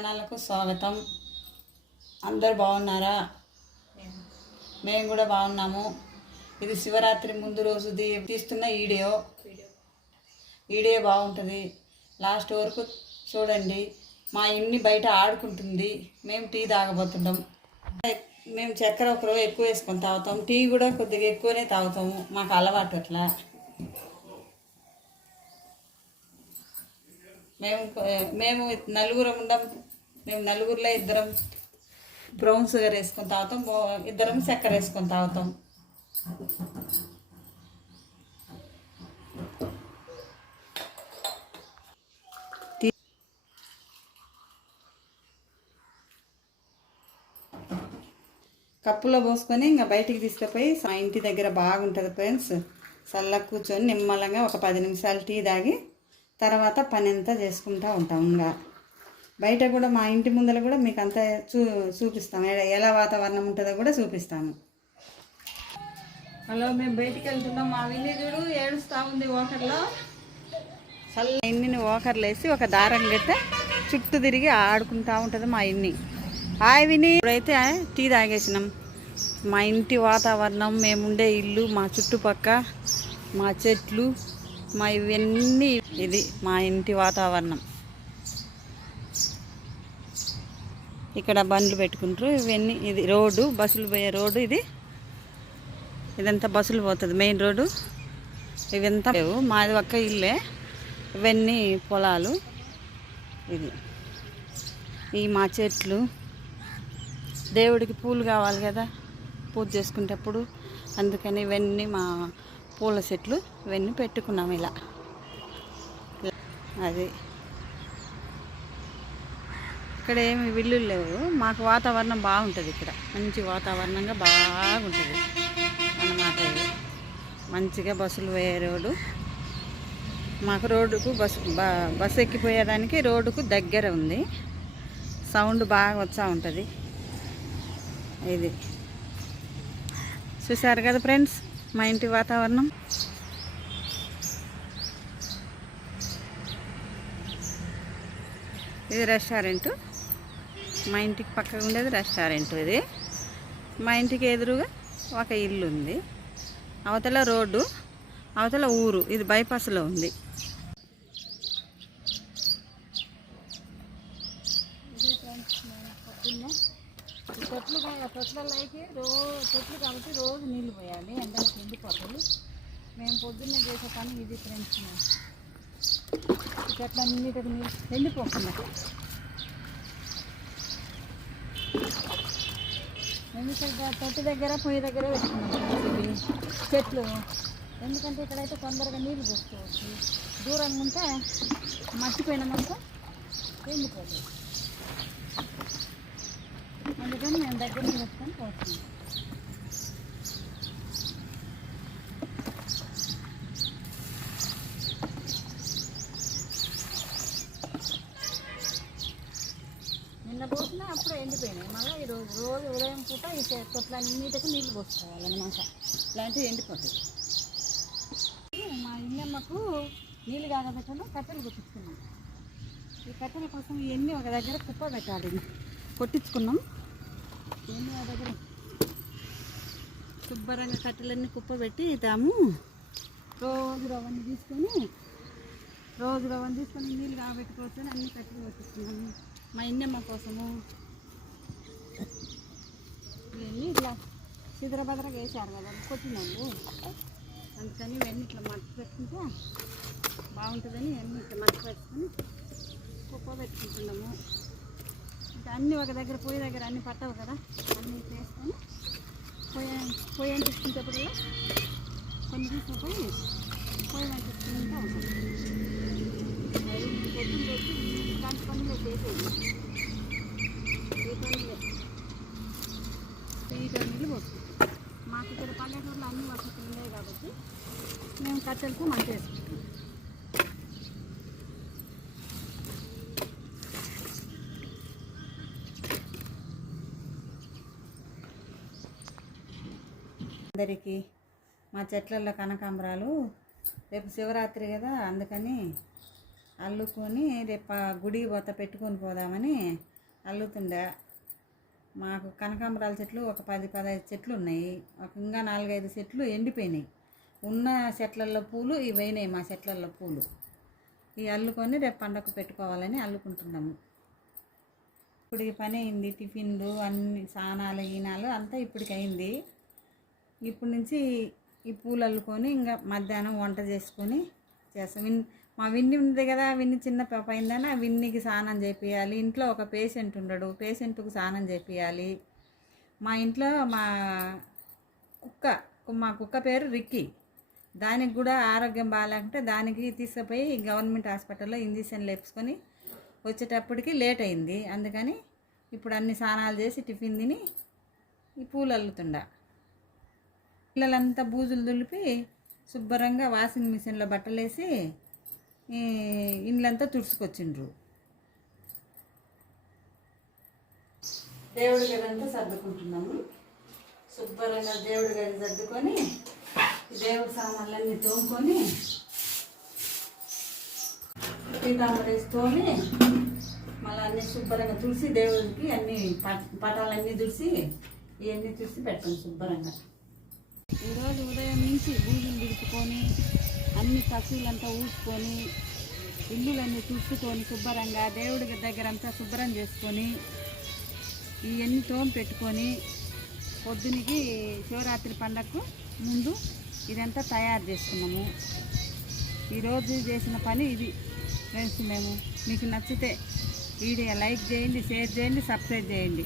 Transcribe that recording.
ఛానల్కు స్వాగతం. అందరు బాగున్నారా? మేము కూడా బాగున్నాము. ఇది శివరాత్రి ముందు రోజు తీస్తున్న వీడియో బాగుంటుంది. లాస్ట్ వరకు చూడండి. మా ఇన్ని బయట ఆడుకుంటుంది. మేము టీ తాగబోతున్నాం. మేము చక్కెర ఒకరో ఎక్కువ వేసుకొని తాగుతాం. టీ కూడా కొద్దిగా ఎక్కువనే తాగుతాము. మాకు అలవాటు అట్లా. మేము నలుగురం ఉండం. మేము నలుగురిలో ఇద్దరం బ్రౌన్ షుగర్ వేసుకొని తాగుతాం, ఇద్దరం చక్కెర వేసుకొని తాగుతాం. కప్పులో పోసుకొని ఇంకా బయటికి తీసుకుపోయి మా ఇంటి దగ్గర బాగుంటుంది ఫ్రెండ్స్. చల్లగా కూర్చొని నిమ్మలంగా ఒక 10 నిమిషాలు టీ తాగి తర్వాత పని అంతా చేసుకుంటూ ఉంటాం. ఇంకా బయట కూడా మా ఇంటి ముందర కూడా మీకు అంతా చూపిస్తాము. ఎలా వాతావరణం ఉంటుందో కూడా చూపిస్తాము. హలో, మేము బయటికి వెళ్తున్నాం. మా విని చూడు ఏడుస్తూ ఉంది ఓకర్లో. చల్ల ఇన్నిని ఓకర్లు వేసి ఒక దారం కట్టే చుట్టూ తిరిగి ఆడుకుంటూ ఉంటుంది మా ఇన్ని. హాయ్ విని. ఇప్పుడైతే టీ తాగేసినాం. మా ఇంటి వాతావరణం, మేముండే ఇల్లు, మా చుట్టుపక్క, మా చెట్లు, మా ఇవన్నీ, ఇది మా ఇంటి వాతావరణం. ఇక్కడ బండ్లు పెట్టుకుంటారు. ఇవన్నీ ఇది రోడ్డు, బస్సులు పోయే రోడ్డు. ఇదంతా బస్సులు పోతుంది మెయిన్ రోడ్డు. ఇవంతా లేవు, మాది ఒక్క ఇల్లే. ఇవన్నీ పొలాలు. ఈ మా చెట్లు. దేవుడికి పూలు కావాలి కదా పూజ చేసుకునేటప్పుడు, అందుకని ఇవన్నీ మా పూల చెట్లు. ఇవన్నీ పెట్టుకున్నాం ఇలా. అది ఇక్కడ ఏమి విల్లులు లేవు. మాకు వాతావరణం బాగుంటుంది. ఇక్కడ మంచి వాతావరణంగా బాగుంటుంది అన్నమాట. ఇది మంచిగా బస్సులు పోయే రోడ్డు. మాకు రోడ్డుకు బస్సు ఎక్కిపోయేదానికి రోడ్డుకు దగ్గర ఉంది. సౌండ్ బాగా వచ్చా ఉంటుంది. ఇది చూసారు కదా ఫ్రెండ్స్ మా ఇంటి వాతావరణం. ఇది రెస్టారెంట్. మా ఇంటికి పక్కగా ఉండేది రెస్టారెంట్. ఇది మా ఇంటికి ఎదురుగా ఒక ఇల్లు ఉంది. అవతల రోడ్డు, అవతల ఊరు. ఇది బైపాస్లో ఉంది. చెట్లలోకి చెట్లు కాబట్టి రోజు నీళ్ళు పోయాలి. ఎండలకు ఎండిపోతాయి. మేము పొద్దున్నే చేసే పని ఇది ఫ్రెండ్స్. చెట్లన్నిటికి నీళ్ళు ఎండిపోకుండా. ఎందుకంటే తొట్టి దగ్గర పొయ్యి దగ్గర పెట్టుకున్నాం చెట్లు. ఎందుకంటే ఇక్కడైతే తొందరగా నీళ్ళు పోసుకోవచ్చు. దూరంగా ఉంటే మట్టిపోయినామంతా ఎండిపోతుంది. అందుకని మేము దగ్గర పెట్టుకొని పోతున్నాం. నిన్న పోసినా అప్పుడే ఎండిపోయినాయి. మళ్ళీ రోజు ఉదయం పూట ఈ చెట్లన్నిటికి నీళ్ళు పోసుకోవాలన్నమాట. ఇలాంటివి ఎండిపోతాయి. మా ఇన్నమ్మకు నీళ్ళు కాగబెట్టడం కట్టెలు కొట్టించుకున్నాం. ఈ కట్టెల కోసం ఇవన్నీ ఒక దగ్గర కుప్ప పెట్టాలి. కొట్టించుకున్నాం. ఇవన్నీ ఒక దగ్గర శుభ్రంగా కట్టెలన్నీ కుప్ప పెట్టి తాము రోజు రవ్వని తీసుకొని నీళ్ళు కాబెట్టుకోవచ్చు. అన్ని కట్టెలు కొట్టించుకున్నాము మా ఇన్నమ్మ కోసము. ఇవన్నీ ఇట్లా సిద్రభద్రగా వేసారు కదా కొట్టినాము. అందుకని ఇవన్నీ ఇట్లా మట్టి పెట్టుకుంటే బాగుంటుందని ఇవన్నీ ఇట్లా మట్టి పెట్టుకొని కుప్ప పెట్టుకుంటున్నాము. ఇంకా అన్నీ ఒక దగ్గర పొయ్యి దగ్గర అన్నీ పట్టవు కదా, అన్నీ వేసుకొని పొయ్యి అంటించుకునేటప్పుడల్లా కొన్ని తీసుకుపోయి పొయ్యి అంటించుకుంటూ ఉంటాం. పొద్దున్న పెట్టి ఇలాంటి పనులు చేసేది. ఈ నీళ్ళు పోసుకుంటాం. మాకు ఇక్కడ పల్లెటూరులో అన్ని వసతులు ఉండేవి కాబట్టి మేము కట్టెలకు మంట వేసుకుంటాం. అందరికీ మా చెట్లలో కనకాంబరాలు రేపు శివరాత్రి కదా, అందుకని అల్లుకొని రేపు గుడికి పోతా పెట్టుకొని పోదామని అల్లుతుండే. మాకు కనకాంబరాల చెట్లు ఒక 10-15 చెట్లు ఉన్నాయి. ఇంకా 4-5 చెట్లు ఎండిపోయినాయి. ఉన్న చెట్లల్లో పూలు ఇవి అయినాయి. మా చెట్లల్లో పూలు ఇవి అల్లుకొని రేపు పండగకు పెట్టుకోవాలని అల్లుకుంటున్నాము. ఇప్పుడు ఈ పని అయింది. టిఫిన్లు అన్ని స్నానాలు ఈనాలు అంతా ఇప్పటికి అయింది. ఇప్పుడు నుంచి ఈ పూలు అల్లుకొని ఇంకా మధ్యాహ్నం వంట చేసుకొని చేస్తాం. మా విన్ని ఉంది కదా, విన్ని చిన్న పాప అయిందని ఆ విన్నికి స్నానం చేపియాలి. ఇంట్లో ఒక పేషెంట్ ఉండడు, పేషెంట్కు స్నానం చేపియాలి. మా ఇంట్లో మా కుక్క పేరు రిక్కీ. దానికి కూడా ఆరోగ్యం బాగాలేకుంటే దానికి తీసుకుపోయి గవర్నమెంట్ హాస్పిటల్లో ఇంజక్షన్లు వేసుకొని వచ్చేటప్పటికి లేట్ అయింది. అందుకని ఇప్పుడు అన్ని స్నానాలు చేసి టిఫిన్ తిని ఈ పూలు అల్లుతుండా. పిల్లలంతా బూజులు దులిపి శుభ్రంగా వాషింగ్ మిషన్లో బట్టలేసి ఇండ్లంతా తుడుచుకొచ్చిండ్రు. దేవుడి గది అంతా సర్దుకుంటున్నాము. శుభ్రంగా దేవుడి గది సర్దుకొని దేవుడి సామాన్లన్నీ తోముకొని పీతాంబరేసి తోమి మళ్ళీ అన్నీ శుభ్రంగా తుడిసి దేవుడికి అన్ని పటాలన్నీ తుడిసి ఇవన్నీ తుడిసి పెడతాం శుభ్రంగా. ఈరోజు ఉదయం నుంచి బూజులు దిడుపుకొని అన్ని కసీలంతా ఊడ్చుకొని ఇల్లులన్నీ తుడుచుకొని శుభ్రంగా దేవుడి దగ్గర అంతా శుభ్రం చేసుకొని ఇవన్నీ తోమి పెట్టుకొని పొద్దునికి శివరాత్రి పండగకు ముందు ఇదంతా తయారు చేసుకున్నాము. ఈరోజు చేసిన పని ఇది ఫ్రెండ్స్. మీకు నచ్చితే వీడియో లైక్ చేయండి, షేర్ చేయండి, సబ్స్క్రైబ్ చేయండి.